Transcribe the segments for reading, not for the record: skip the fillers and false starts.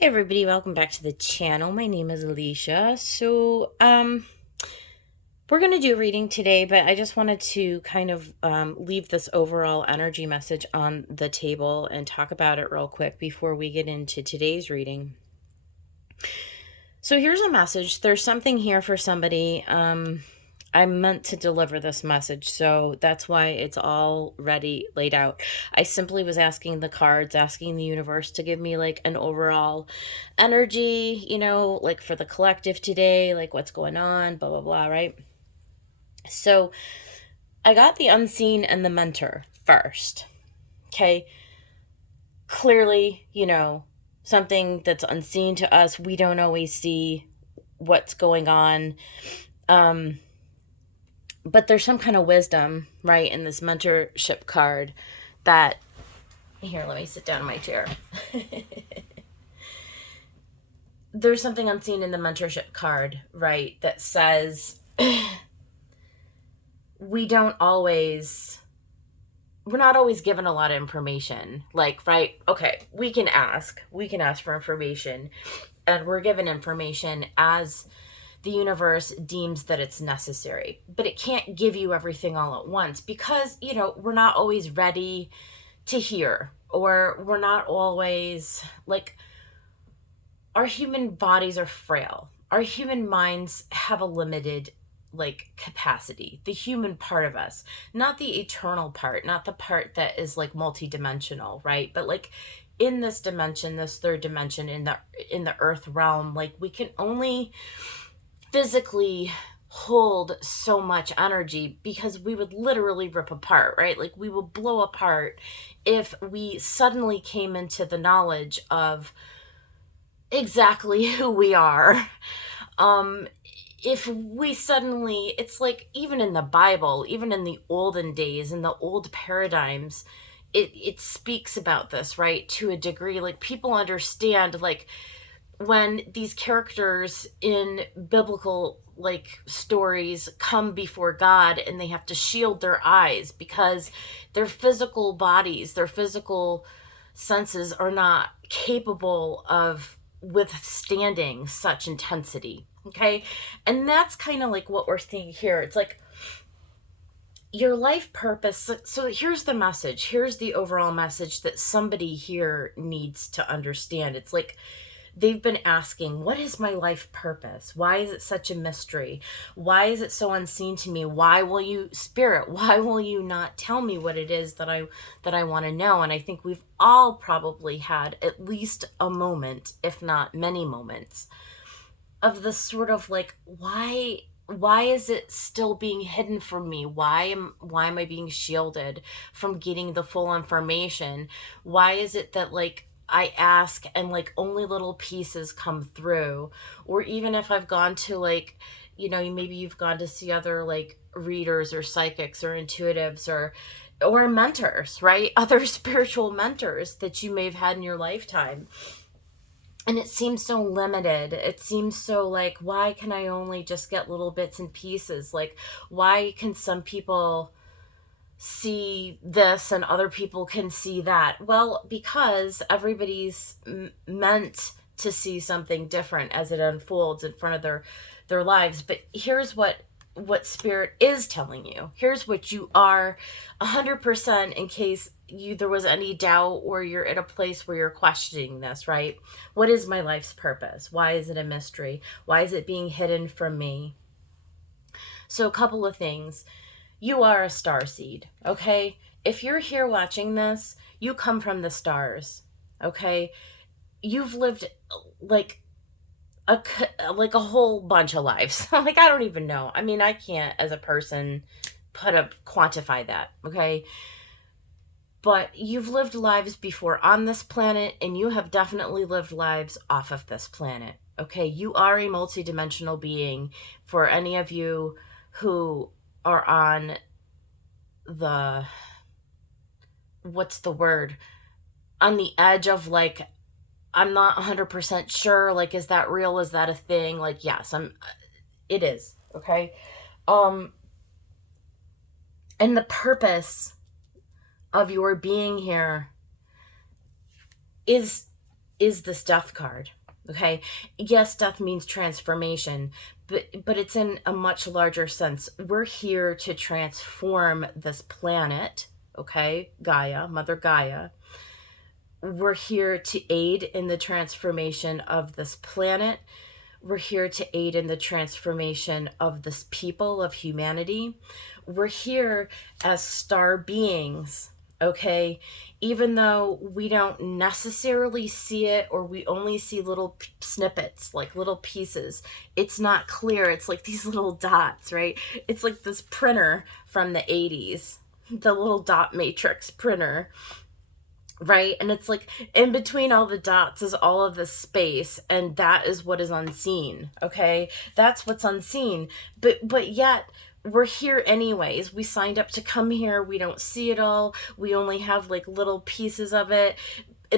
Hey everybody, welcome back to the channel. My name is Alicia. We're going to do a reading today, but I just wanted to kind of leave this overall energy message on the table and talk about it real quick before we get into today's reading. So here's a message. There's something here for somebody. I meant to deliver this message, so that's why it's all ready, laid out. I simply was asking the cards, asking the universe to give me like an overall energy, like for the collective today, like what's going on, blah, blah, blah, right? So I got the unseen and the mentor first. Okay. Clearly, something that's unseen to us, we don't always see what's going on. But there's some kind of wisdom, right, in this mentorship card that, here, let me sit down in my chair. There's something unseen in the mentorship card, right, that says we're not always given a lot of information. Like, right, okay, we can ask for information, and we're given information as the universe deems that it's necessary, but it can't give you everything all at once because, we're not always ready to hear, or we're not always like, our human bodies are frail. Our human minds have a limited capacity, the human part of us, not the eternal part, not the part that is like multidimensional, right? But like in this dimension, this third dimension, in the earth realm, like we can only physically hold so much energy because we would literally rip apart, right? Like we would blow apart if we suddenly came into the knowledge of exactly who we are. If we suddenly, it's like even in the Bible, even in the olden days, in the old paradigms, it speaks about this, right? To a degree, like people understand, like when these characters in biblical like stories come before God and they have to shield their eyes because their physical bodies, their physical senses are not capable of withstanding such intensity. Okay. And that's kind of like what we're seeing here. It's like your life purpose. So here's the message. Here's the overall message that somebody here needs to understand. It's like, they've been asking, what is my life purpose? Why is it such a mystery? Why is it so unseen to me? Why will you, Spirit, why will you not tell me what it is that I want to know? And I think we've all probably had at least a moment, if not many moments, of this sort of like, why is it still being hidden from me? Why am I being shielded from getting the full information? Why is it that like I ask and like only little pieces come through? Or even if I've gone to like, maybe you've gone to see other like readers or psychics or intuitives or mentors, right? Other spiritual mentors that you may have had in your lifetime. And it seems so limited. It seems so like, why can I only just get little bits and pieces? Like, why can some people see this and other people can see that? Well, because everybody's meant to see something different as it unfolds in front of their lives. But here's what Spirit is telling you. Here's what you are 100%, in case there was any doubt or you're at a place where you're questioning this, right? What is my life's purpose? Why is it a mystery? Why is it being hidden from me? So a couple of things. You are a starseed, okay? If you're here watching this, you come from the stars, okay? You've lived like a whole bunch of lives. Like, I don't even know. I mean, I can't as a person quantify that, okay? But you've lived lives before on this planet, and you have definitely lived lives off of this planet, okay? You are a multidimensional being. For any of you who are on what's the word? On the edge of like, I'm not 100% sure, like, is that real? Is that a thing? Like, yes, it is, okay? And the purpose of your being here is is this death card. Okay, yes, death means transformation, but it's in a much larger sense. We're here to transform this planet, okay? Gaia, Mother Gaia. We're here to aid in the transformation of this planet. We're here to aid in the transformation of this people, of humanity. We're here as star beings, okay? Even though we don't necessarily see it, or we only see little snippets, like little pieces, it's not clear. It's like these little dots, right? It's like this printer from the 80s, the little dot matrix printer, right? And it's like in between all the dots is all of this space, and that is what is unseen, okay? That's what's unseen. But yet we're here anyways. We signed up to come here. We don't see it all. We only have like little pieces of it.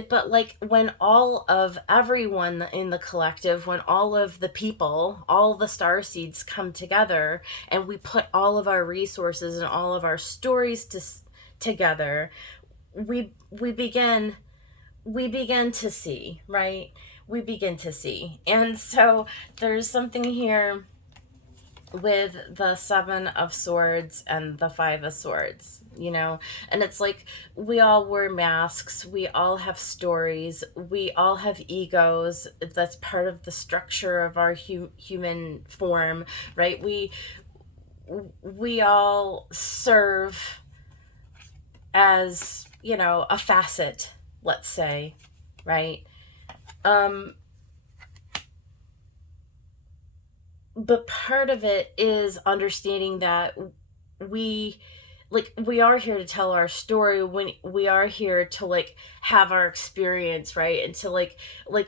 But like when all of everyone in the collective, when all of the people, all the starseeds come together, and we put all of our resources and all of our stories together, we begin to see, right? We begin to see. And so there's something here with the 7 of Swords and the 5 of Swords, you know? And it's like we all wear masks, we all have stories, we all have egos. That's part of the structure of our human form, right? We all serve as, you know, a facet, let's say, right? But part of it is understanding that we we are here to tell our story, when we are here to like have our experience, right? And to like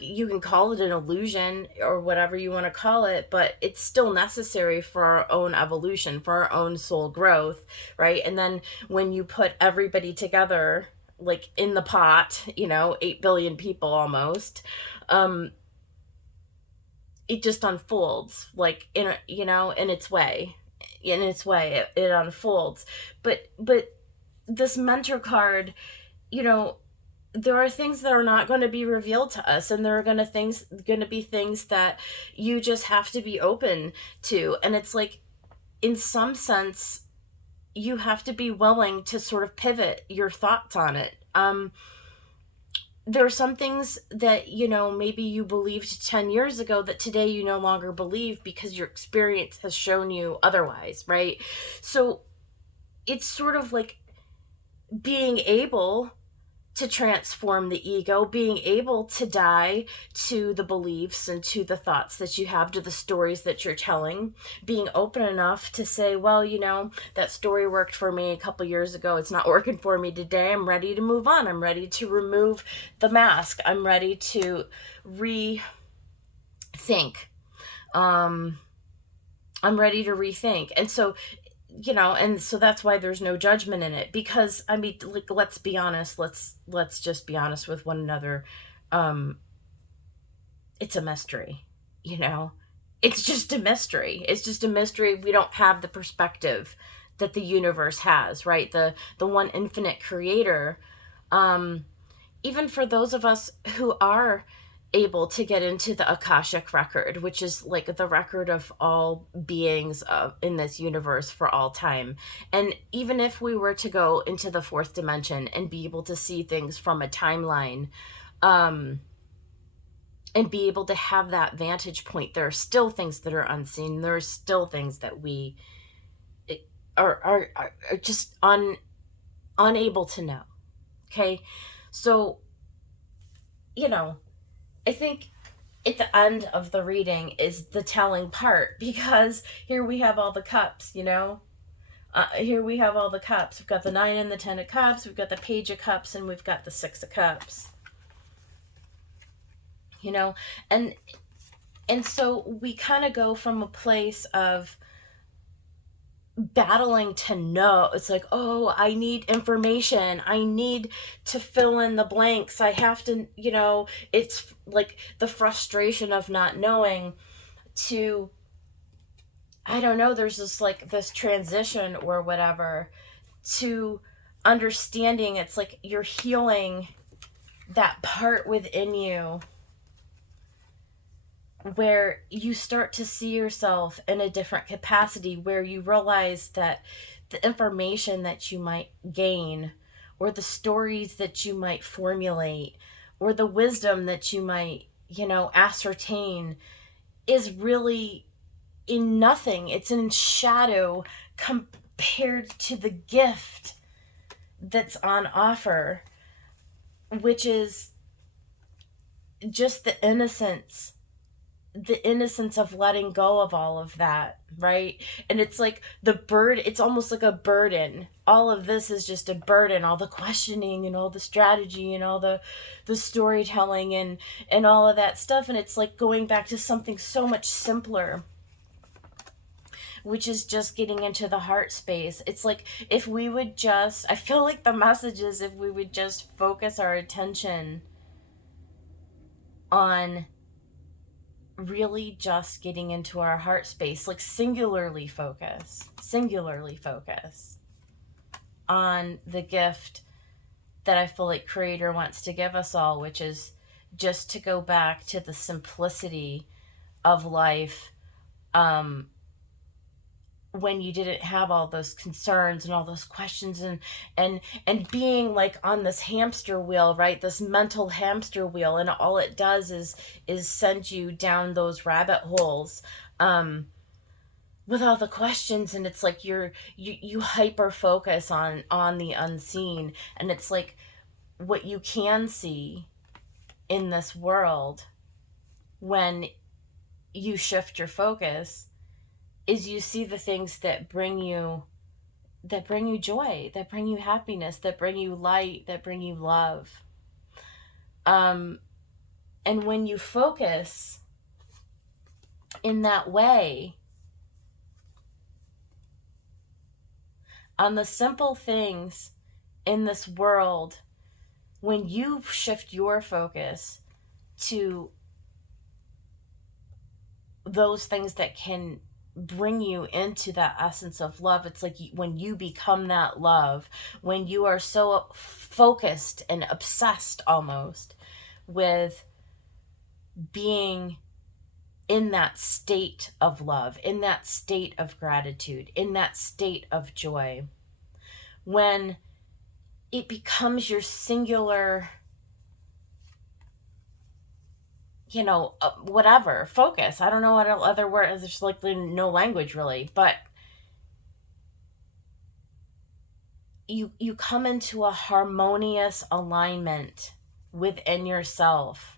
you can call it an illusion or whatever you want to call it, but it's still necessary for our own evolution, for our own soul growth, right? And then when you put everybody together, like in the pot, you know, 8 billion people almost, it just unfolds, like in a, you know, in its way, it unfolds. But this mentor card, you know, there are things that are not going to be revealed to us, and there are going to be things that you just have to be open to. And it's like, in some sense, you have to be willing to sort of pivot your thoughts on it. There are some things that, you know, maybe you believed 10 years ago that today you no longer believe because your experience has shown you otherwise, right? So it's sort of like being able to transform the ego, being able to die to the beliefs and to the thoughts that you have, to the stories that you're telling, being open enough to say, well, you know, that story worked for me a couple years ago. It's not working for me today. I'm ready to move on. I'm ready to remove the mask. I'm ready to rethink. I'm ready to rethink. And so, you know, and so that's why there's no judgment in it, because I mean, like, let's be honest, let's just be honest with one another. It's a mystery, you know, it's just a mystery. We don't have the perspective that the universe has, right? The one infinite creator. Even for those of us who are able to get into the Akashic record, which is like the record of all beings in this universe for all time. And even if we were to go into the 4th dimension and be able to see things from a timeline, and be able to have that vantage point, there are still things that are unseen. There are still things that we are just unable to know. Okay, so, you know, I think at the end of the reading is the telling part, because here we have all the cups, you know? Here we have all the cups. We've got the 9 and the 10 of cups, we've got the Page of Cups, and we've got the 6 of Cups. You know? And so we kind of go from a place of battling to know. It's like, oh, I need information, I need to fill in the blanks, I have to, you know, it's like the frustration of not knowing, to, I don't know, there's this like this transition or whatever, to understanding. It's like you're healing that part within you where you start to see yourself in a different capacity, where you realize that the information that you might gain, or the stories that you might formulate, or the wisdom that you might, ascertain, is really in nothing. It's in shadow compared to the gift that's on offer, which is just the innocence of letting go of all of that, right? And it's like it's almost like a burden. All of this is just a burden, all the questioning and all the strategy and all the storytelling and all of that stuff. And it's like going back to something so much simpler, which is just getting into the heart space. It's like if we would just, I feel like the message is if we would just focus our attention on really just getting into our heart space, like singularly focus on the gift that I feel like Creator wants to give us all, which is just to go back to the simplicity of life, when you didn't have all those concerns and all those questions, and being like on this hamster wheel, right? This mental hamster wheel, and all it does is send you down those rabbit holes, with all the questions. And it's like you hyper focus on the unseen, and it's like what you can see in this world when you shift your focus is you see the things that bring you joy, that bring you happiness, that bring you light, that bring you love. And when you focus in that way on the simple things in this world, when you shift your focus to those things that can bring you into that essence of love, it's like when you become that love, when you are so focused and obsessed almost with being in that state of love, in that state of gratitude, in that state of joy, when it becomes your singular, whatever, focus. I don't know what other word, there's like no language really, but you come into a harmonious alignment within yourself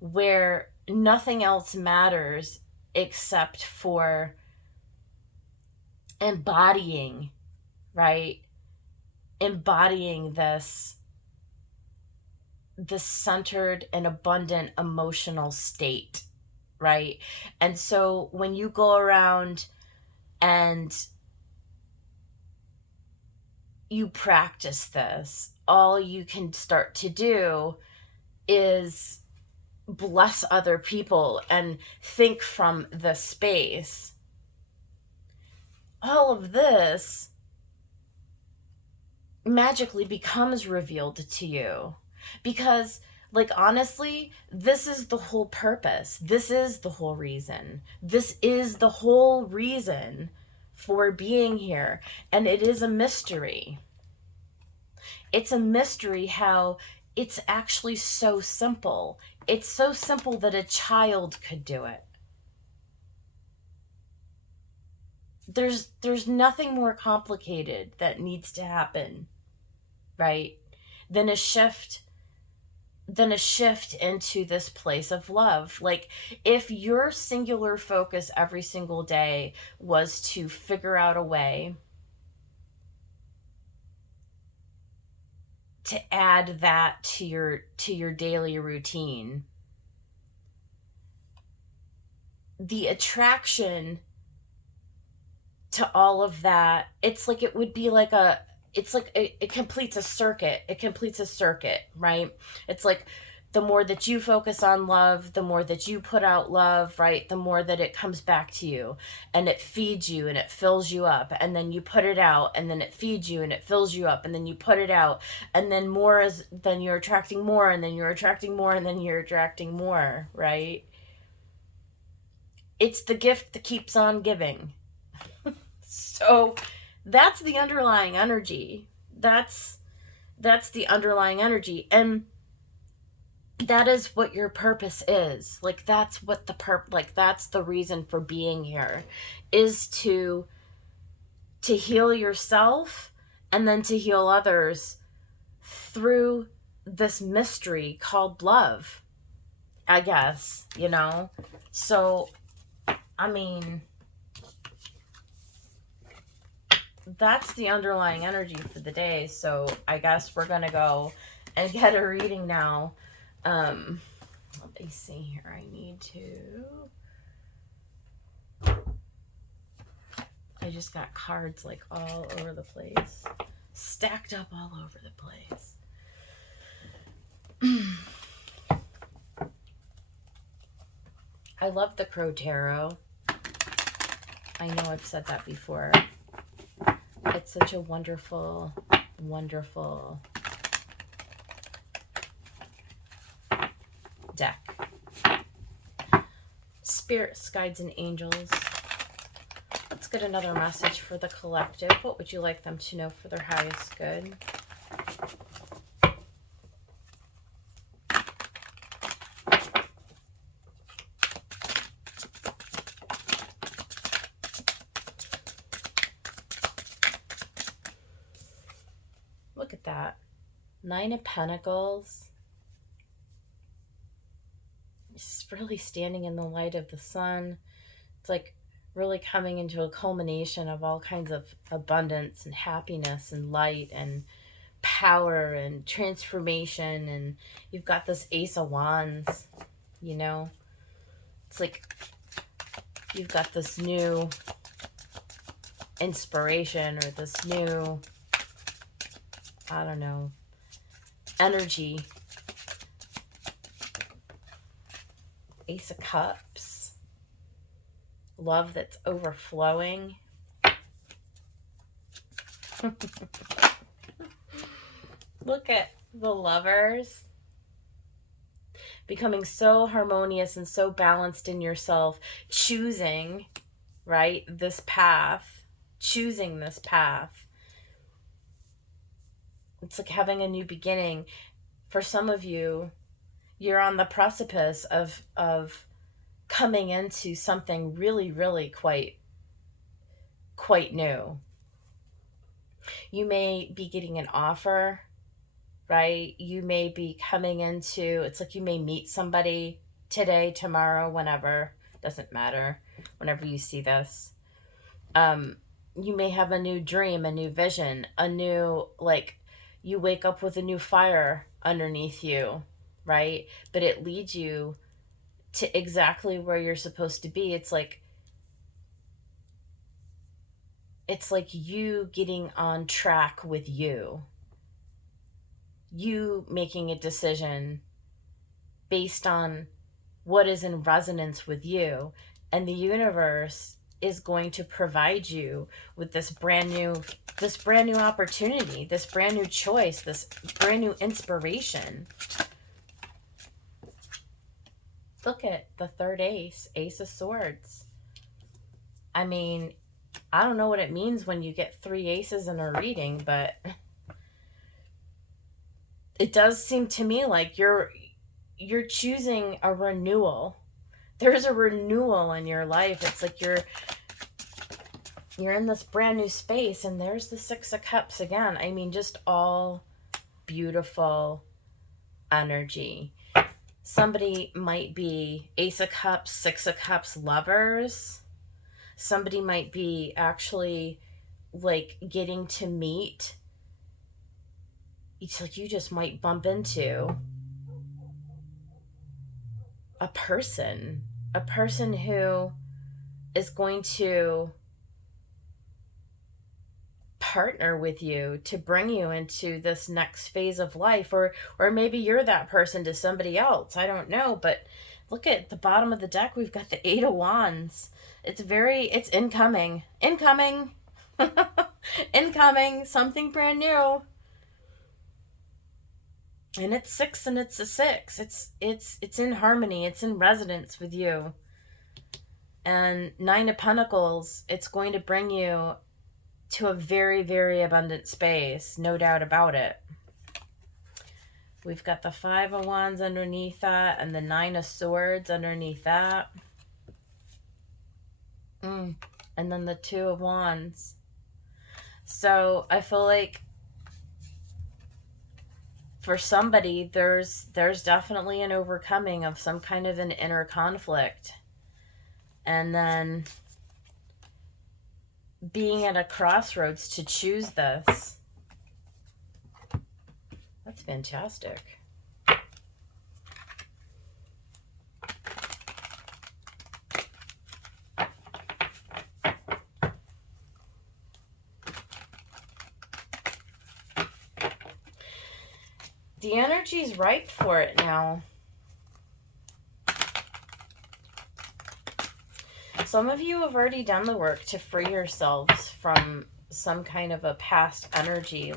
where nothing else matters except for embodying, right? Embodying this centered and abundant emotional state, right? And so when you go around and you practice this, all you can start to do is bless other people and think from the space. All of this magically becomes revealed to you. Because, like, honestly, this is the whole purpose. This is the whole reason. This is the whole reason for being here. And it is a mystery. It's a mystery how it's actually so simple. It's so simple that a child could do it. There's nothing more complicated that needs to happen, right? Than a shift into this place of love. Like, if your singular focus every single day was to figure out a way to add that to your daily routine, the attraction to all of that, it's like it would be like it completes a circuit. It completes a circuit, right? It's like the more that you focus on love, the more that you put out love, right? The more that it comes back to you, and it feeds you and it fills you up, and then you put it out, and then it feeds you and it fills you up, and then you put it out, and then more is, then you're attracting more, and then you're attracting more, and then you're attracting more, right? It's the gift that keeps on giving. So that's the underlying energy. That's the underlying energy. And that is what your purpose is. Like, that's what that's the reason for being here, is to heal yourself and then to heal others through this mystery called love, I guess, you know? So, I mean, that's the underlying energy for the day. So I guess we're gonna go and get a reading now. Let me see here. I need to. I just got cards like all over the place, stacked up all over the place. I love the Crow Tarot. I know I've said that before. It's such a wonderful, wonderful deck. Spirits, guides, and angels. Let's get another message for the collective. What would you like them to know for their highest good? Look at that. 9 of Pentacles. It's really standing in the light of the sun. It's like really coming into a culmination of all kinds of abundance and happiness and light and power and transformation. And you've got this Ace of Wands, you know? It's like you've got this new inspiration or this new, I don't know, energy. Ace of Cups. Love that's overflowing. Look at the Lovers. Becoming so harmonious and so balanced in yourself. Choosing, right, this path. Choosing this path. It's like having a new beginning. For some of you, you're on the precipice of coming into something really, really quite new. You may be getting an offer, right? You may be coming into, it's like you may meet somebody today, tomorrow, whenever, doesn't matter, whenever you see this. You may have a new dream, a new vision, a new, like, you wake up with a new fire underneath you, right? But it leads you to exactly where you're supposed to be. It's like you getting on track with you. You making a decision based on what is in resonance with you. And the universe is going to provide you with this brand new opportunity, this brand new choice, this brand new inspiration. Look at the third ace, Ace of Swords. I mean, I don't know what it means when you get 3 aces in a reading, but it does seem to me like you're choosing a renewal. There's a renewal in your life. It's like you're in this brand new space, and there's the 6 of Cups again. I mean, just all beautiful energy. Somebody might be Ace of Cups, 6 of Cups lovers. Somebody might be actually like getting to meet. It's like you just might bump into a person who is going to partner with you to bring you into this next phase of life, or maybe you're that person to somebody else. I don't know, but look at the bottom of the deck. We've got the 8 of Wands. It's incoming incoming, something brand new. And it's 6 and it's a 6. It's in harmony, it's in resonance with you. And 9 of Pentacles, it's going to bring you to a very, very abundant space, no doubt about it. We've got the 5 of Wands underneath that and the 9 of Swords underneath that. And then the 2 of Wands. So I feel like for somebody, there's definitely an overcoming of some kind of an inner conflict. And then being at a crossroads to choose this. That's fantastic. The energy's ripe for it now. Some of you have already done the work to free yourselves from some kind of a past energy,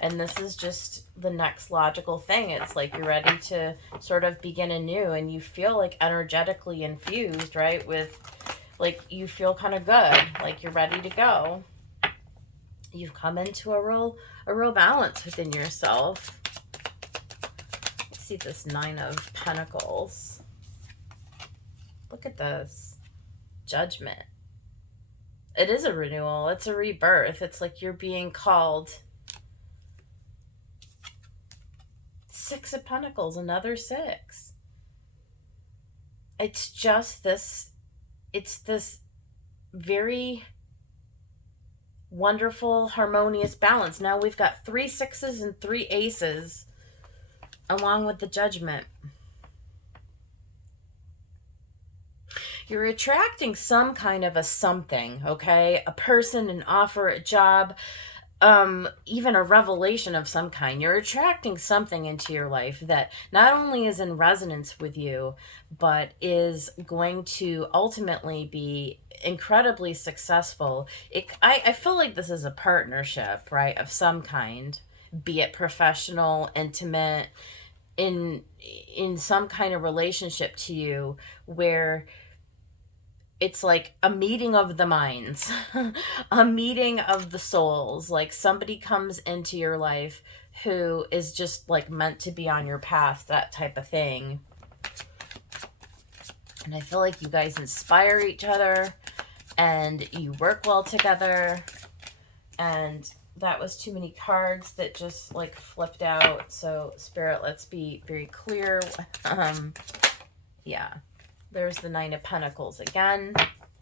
and this is just the next logical thing. It's like you're ready to sort of begin anew, and you feel like energetically infused, right? With, like, you feel kind of good, like you're ready to go. You've come into a real balance within yourself. Let's see this 9 of Pentacles. Look at this. Judgment. It is a renewal. It's a rebirth. It's like you're being called. 6 of Pentacles, another 6. It's just this, it's this very wonderful, harmonious balance. Now we've got 3 6s and 3 aces along with the Judgment. You're attracting some kind of a something, okay? A person, an offer, a job, even a revelation of some kind. You're attracting something into your life that not only is in resonance with you, but is going to ultimately be incredibly successful. I feel like this is a partnership, right, of some kind, be it professional, intimate, in some kind of relationship to you, where it's like a meeting of the minds, a meeting of the souls. Like somebody comes into your life who is just like meant to be on your path, that type of thing. And I feel like you guys inspire each other and you work well together. And that was too many cards that just like flipped out. So Spirit, let's be very clear. Yeah. There's the 9 of Pentacles again,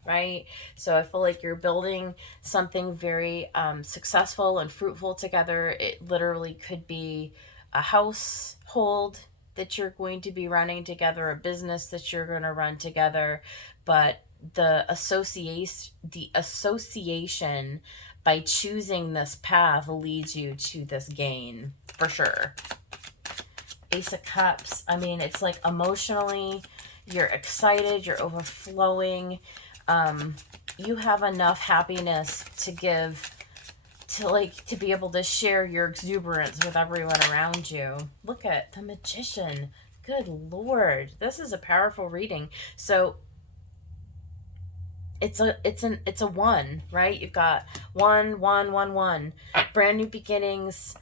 right? So I feel like you're building something very successful and fruitful together. It literally could be a household that you're going to be running together, a business that you're going to run together. But the association by choosing this path leads you to this gain, for sure. Ace of Cups, I mean, it's like emotionally, you're excited, you're overflowing. You have enough happiness to give, to be able to share your exuberance with everyone around you. Look at the Magician. Good Lord. This is a powerful reading. So it's a 1, right? You've got 1, 1, 1, 1. Brand new beginnings.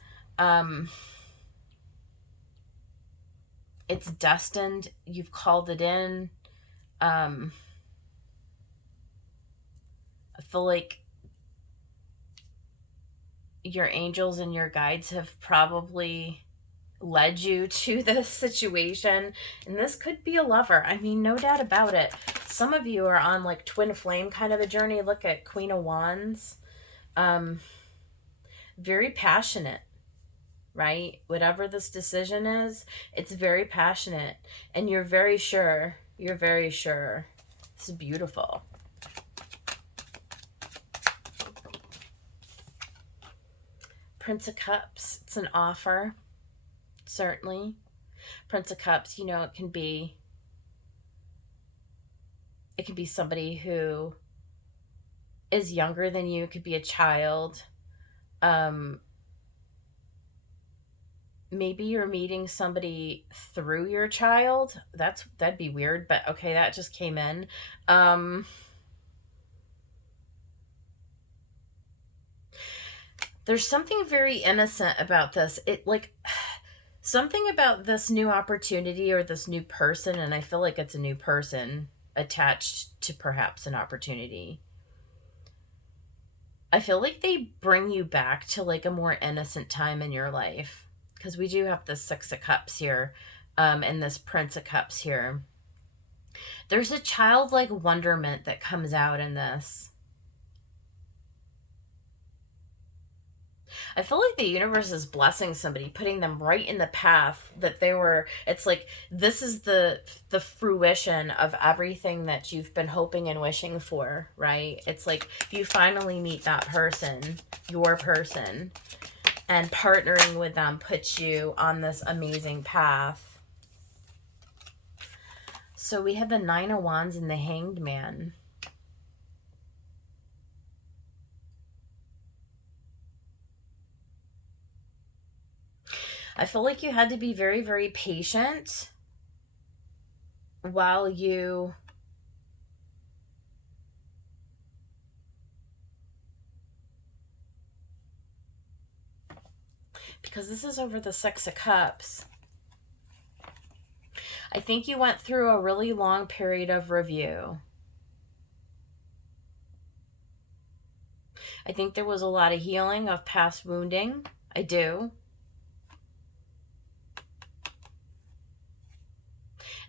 It's destined. You've called it in. I feel like your angels and your guides have probably led you to this situation. And this could be a lover. I mean, no doubt about it. Some of you are on like twin flame kind of a journey. Look at Queen of Wands. Very passionate. Right? Whatever this decision is, it's very passionate. And you're very sure. You're very sure. This is beautiful. Prince of Cups. It's an offer, certainly. Prince of Cups, it can be somebody who is younger than you. It could be a child. Um, Maybe you're meeting somebody through your child. That'd be weird, but okay, that just came in. Um, there's something very innocent about this. It like something about this new opportunity or this new person, and I feel like it's a new person attached to perhaps an opportunity. I feel like they bring you back to like a more innocent time in your life, because we do have the Six of Cups here, and this Prince of Cups here. There's a childlike wonderment that comes out in this. I feel like the universe is blessing somebody, putting them right in the path that they were. It's like this is the fruition of everything that you've been hoping and wishing for, right? It's like you finally meet that person, your person, and partnering with them puts you on this amazing path. So we have the Nine of Wands and the Hanged Man. I feel like you had to be very, very patient while you because this is over the Six of Cups. I think you went through a really long period of review. I think there was a lot of healing of past wounding. I do.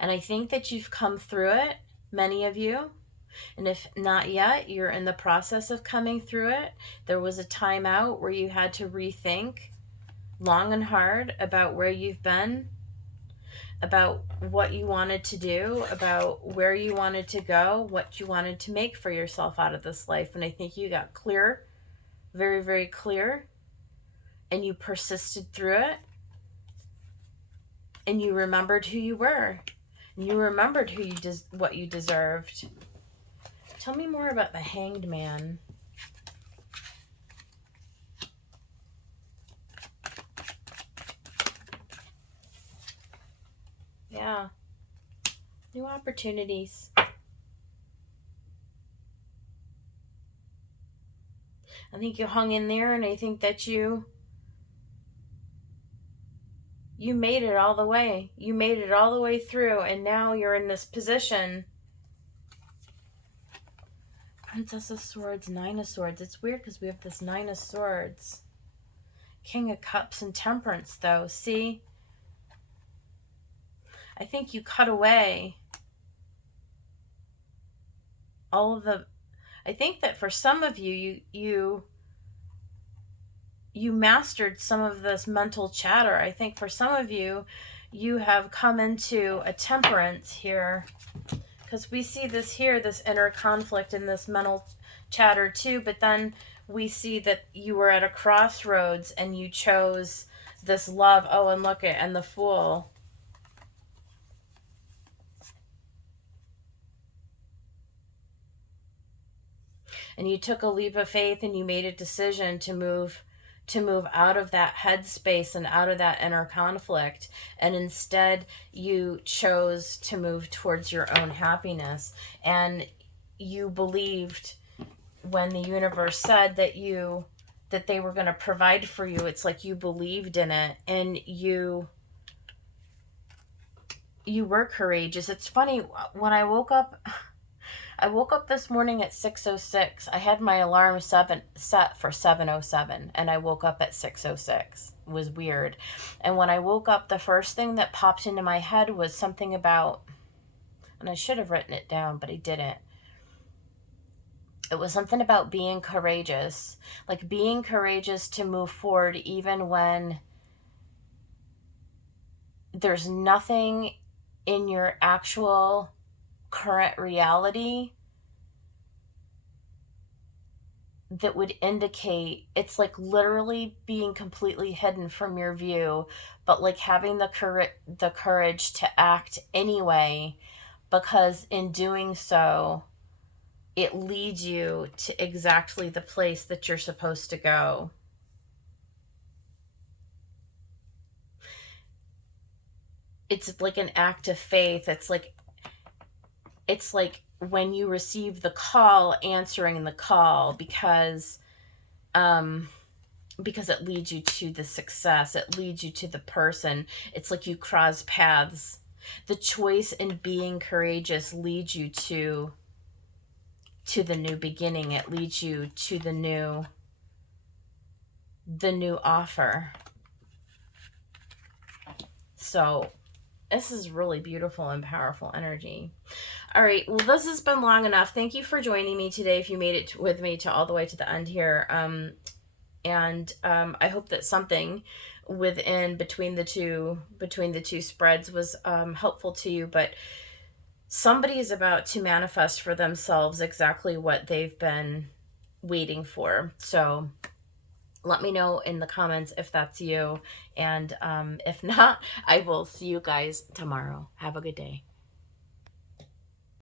And I think that you've come through it, many of you. And if not yet, you're in the process of coming through it. There was a time out where you had to rethink long and hard about where you've been, about what you wanted to do, about where you wanted to go, what you wanted to make for yourself out of this life. And I think you got clear, very, very clear, and you persisted through it, and you remembered who you were, and you remembered what you deserved. Tell me more about the Hanged Man. Yeah. New opportunities. I think you hung in there, and I think that you made it all the way. You made it all the way through, and now you're in this position. Princess of Swords, Nine of Swords. It's weird because we have this Nine of Swords. King of Cups and Temperance, though. See? I think you cut away all of the... I think that for some of you, you mastered some of this mental chatter. I think for some of you, you have come into a temperance here, because we see this here, this inner conflict and this mental chatter too, but then we see that you were at a crossroads and you chose this love. Oh, and look at, and the Fool. And you took a leap of faith and you made a decision to move out of that headspace and out of that inner conflict, and instead you chose to move towards your own happiness. And you believed when the universe said that they were going to provide for you. It's like you believed in it, and you were courageous. It's funny, when I woke up this morning at 6:06. I had my alarm set for 7:07, and I woke up at 6:06. It was weird. And when I woke up, the first thing that popped into my head was something about, and I should have written it down, but I didn't. It was something about being courageous. Like being courageous to move forward even when there's nothing in your actual current reality that would indicate it's like literally being completely hidden from your view, but like having the courage to act anyway, because in doing so it leads you to exactly the place that you're supposed to go. It's like an act of faith. It's like when you receive the call, answering the call, um because it leads you to the success, it leads you to the person. It's like you cross paths. The choice in being courageous leads you to the new beginning. It leads you to the new offer. So this is really beautiful and powerful energy. All right, well, this has been long enough. Thank you for joining me today, if you made it with me to all the way to the end here. And I hope that something within between the two spreads was helpful to you. But somebody is about to manifest for themselves exactly what they've been waiting for. So let me know in the comments if that's you. And if not, I will see you guys tomorrow. Have a good day.